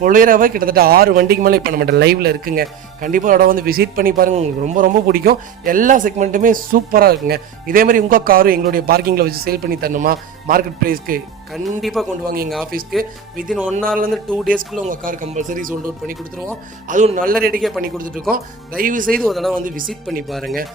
ஃபொலேரோவை கிட்டத்தட்ட 6 வண்டிக்கு மேலே இப்போ நம்மகிட்ட லைவில் இருக்குங்க. கண்டிப்பாக இடம் வந்து விசிட் பண்ணி பாருங்கள், உங்களுக்கு ரொம்ப ரொம்ப பிடிக்கும். எல்லா செக்மெண்ட்டுமே சூப்பராக இருக்குங்க. இதே மாதிரி உங்கள் காரும் எங்களுடைய பார்க்கிங்கில் வச்சு சேல் பண்ணி தரணுமா, மார்க்கெட் ப்ரைஸ்க்கு கண்டிப்பாக கொண்டு வாங்க எங்கள் ஆஃபீஸ்க்கு. வித்தின் 1 ஹவர்லேருந்து 2 டேஸ்க்குள்ளே உங்கள் கார் கம்பல்சரி சோல்ட் அவுட் பண்ணி கொடுத்துருவோம். அதுவும் நல்ல ரேட்டுக்கே பண்ணி கொடுத்துட்ருக்கோம். தயவு செய்து ஒரு தடவை வந்து விசிட் பண்ணி பாருங்கள்.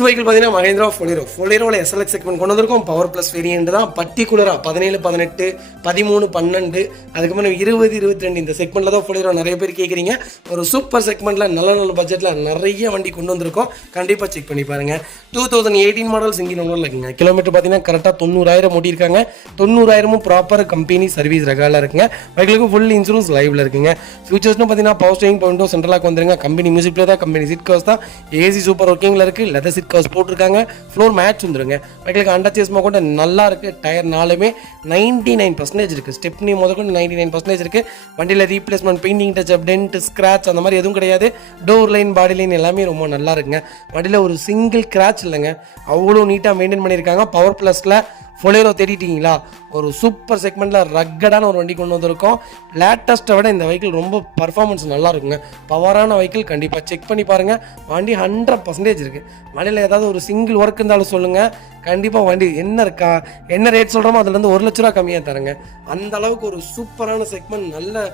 ஃபர்ஸ்ட் வெஹிக்கிள் பார்த்தீங்கன்னா மஹேந்திரா ஃபொலேரோவில் எஸ்எல்எக்ஸ் செக்மெண்ட் கொண்டு வந்திருக்கோம். பவர் ப்ளஸ் வேரியன்ட் தான். பர்டிகுலராக 17, 18, 13, 12 அதுக்கப்புறம் 20, 22 இந்த செக்மெண்ட்டில் தான் ஃபொலேரோ நிறைய பேர் கேட்குறீங்க. ஒரு சூப்பர் செக்மெண்ட்டில் நல்ல நல்ல பட்ஜெட்டில் நிறைய வண்டி கொண்டு வந்திருக்கோம். கண்டிப்பாக செக் பண்ணி பாருங்கள். 2018 மாடல் சிங்கிள் ஓனரில் இருக்குங்க. கிலோமீட்டர் பார்த்தீங்கன்னா கரெக்டாக 90,000 ஓட்டியிருக்காங்க. 90,000 ப்ராப்பர் கம்பெனி சர்வீஸ் ரெகார்டில் இருக்குங்க. வெஹிக்கிளுக்கு ஃபுல் இன்சூரன்ஸ் லைவில் இருக்குங்க. ஃபியூச்சர்ஸ்னு பார்த்தீங்கன்னா பவர் ஸ்டேரிங், விண்டோ சென்ட்ரலாக வந்துருங்க. கம்பெனி மியூசிக் பிளேயர் தான், கம்பெனி சீட் கவர்ஸ் தான், ஏசி சூப்பர் ஒர்க்கிங்கில் இருக்குது, லெதர் சீட் கவர்ஸ் போட்டிருக்காங்க. ஃப்ளோர் மேட்ச் வந்துருங்க. வெஹிக்கிளுக்கு அண்டர் சேஸ்மா கூட நல்லா இருக்குது. டயர் 4மே 99% இருக்குது. ஸ்டெப்னி முதற்கொண்டு 99% இருக்குது. வண்டியில் replacement, painting touch up, dent, scratch அந்த மாதிரி எதுவும் கிடையாது. டோர் லைன், பாடி லைன் எல்லாமே ரொம்ப நல்லா இருக்குங்க. வண்டியில் ஒரு சிங்கிள் கிராச் இல்லைங்க. அவ்வளோ நீட்டாக மெயின்டைன் பண்ணியிருக்காங்க. பவர் ப்ளஸில் ஃபொலேரோ தேடிட்டீங்களா, ஒரு சூப்பர் செக்மெண்ட்டில் ரக்கடான ஒரு வண்டி கொண்டு வந்திருக்கோம். லேட்டஸ்ட்டை விட இந்த வெஹிக்கிள் ரொம்ப பர்ஃபார்மன்ஸ் நல்லா இருக்குங்க. பவரான வெஹிக்கிள், கண்டிப்பாக செக் பண்ணி பாருங்கள். வண்டி 100% இருக்குது. வண்டியில் ஏதாவது ஒரு சிங்கிள் ஒர்க் இருந்தாலும் சொல்லுங்கள். கண்டிப்பாக வண்டி என்ன ரேட் சொல்கிறோமோ அதுலேருந்து 1 லட்ச ரூபா கம்மியாக தரேங்க. அந்த அளவுக்கு ஒரு சூப்பரான செக்மெண்ட், நல்ல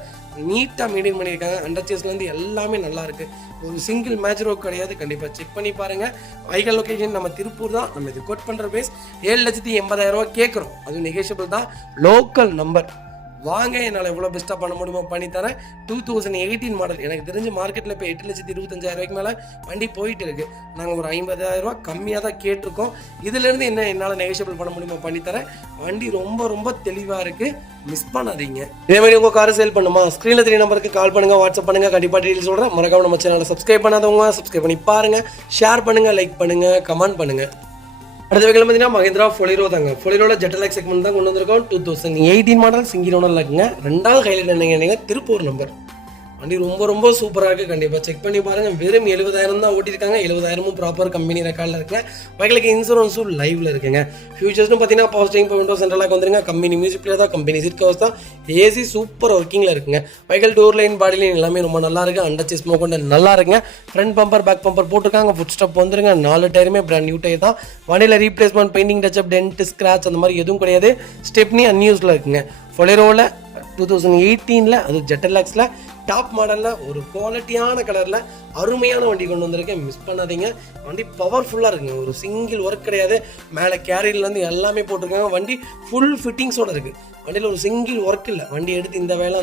நீட்டாக மெயின்டைன் பண்ணியிருக்காங்க. அண்டர் சேஸ்லேருந்து எல்லாமே நல்லா இருக்குது. ஒரு சிங்கிள் மேஜர் ஒர்க் கிடையாது. கண்டிப்பாக செக் பண்ணி பாருங்கள். வெஹிக்கிள் லொக்கேஷன் நம்ம திருப்பூர் தான். நம்ம இது கோட் பண்ணுற பேஸ் 7,80,000 கேட்குறோம். அது நெகோஷியபிள் தான். லோக்கல் நம்பர் வாங்க, என்னால் எவ்வளோ பெஸ்ட்டாக பண்ண முடியுமோ பண்ணித்தரேன். 2018 மாடல். எனக்கு தெரிஞ்ச மார்க்கெட்டில் இப்போ 8,25,000 மேலே வண்டி போயிட்டு இருக்குது. நாங்கள் ஒரு 50,000 கம்மியாக தான் கேட்டிருக்கோம். இதுலேருந்து என்னால் நெகோஷியபிள் பண்ண முடியுமோ பண்ணித்தரேன். வண்டி ரொம்ப ரொம்ப தெளிவாக இருக்குது. மிஸ் பண்ணாதீங்க. இதே மாதிரி உங்கள் காரை சேல் பண்ணுமா, ஸ்க்ரீனில் 3 நம்பருக்கு கால் பண்ணுங்கள், வாட்ஸ்அப் பண்ணுங்கள். கண்டிப்பாக டீட்டெயில் சொல்கிறேன். மறக்காம நம்ம சேனலை சப்ஸ்கிரைப் பண்ணாதவங்க சப்ஸ்கிரைப் பண்ணி பாருங்கள். ஷேர் பண்ணுங்கள், லைக் பண்ணுங்கள், கமெண்ட் பண்ணுங்கள். அடுத்த வெஹிக்கிள் பார்த்தீங்கன்னா மஹேந்திரா ஃபொலேரோ தாங்க. ஃபொலேரோவில் ஜெட்டலாக் செக்மெண்ட் தான் கொண்டு வந்திருக்கோம். 2018 மாடல் சிங்கிள் ஓனரில் இருக்குங்க. 2வது ஹைலைட் என்னங்க, திருப்பூர் நம்பர். வண்டி ரொம்ப ரொம்ப சூப்பராக இருக்குது. கண்டிப்பாக செக் பண்ணி பாருங்கள். வெறும் 70,000 தான் ஓட்டியிருக்காங்க. 70,000 ப்ராப்பர் கம்பெனி ரெக்கார்டில் இருக்குங்க. வெஹிக்கிளுக்கு இன்சூரன்ஸும் லைவில் இருக்குங்க. ஃபியூச்சர்ஸ்னு பார்த்தீங்கன்னா பவர் ஸ்டேரிங், விண்டோ சென்ட்ரலாக வந்துருங்க. கம்பெனி மியூசிக் பிளேயர் தான், கம்பெனி சீட் கவர்ஸ் தான், ஏசி சூப்பர் ஒர்க்கிங்கில் இருக்குங்க. Vehicle door line, body line எல்லாமே ரொம்ப நல்லா இருக்குது. அண்டர் சேஸ் கொண்டு நல்லா இருக்குங்க. ஃப்ரண்ட் பம்பர், பேக் பம்பர் போட்டிருக்காங்க. ஃபுட் ஸ்டெப் வந்துருங்க. 4 டயருமே பிராண்ட் நியூ டயர் தான். வண்டியில் replacement, painting touch up, dent, scratch அந்த மாதிரி எதுவும் கிடையாது. ஸ்டெப்னி அன்யூஸில் இருக்குங்க. ஃபொலேரோவில் 2018 அது ஜெட்டலாக்ஸில் டாப் மாடலில் ஒரு குவாலிட்டியான கலரில் அருமையான வண்டி கொண்டு வந்திருக்கேன். மிஸ் பண்ணாதீங்க. வண்டி பவர்ஃபுல்லாக இருக்குங்க. ஒரு சிங்கிள் ஒர்க் கிடையாது. மேலே கேரியர்லேருந்து எல்லாமே போட்டிருக்காங்க. வண்டி ஃபுல் ஃபிட்டிங்ஸோடு இருக்குது. வண்டியில் ஒரு சிங்கிள் ஒர்க் இல்லை. வண்டி எடுத்து இந்த வேலை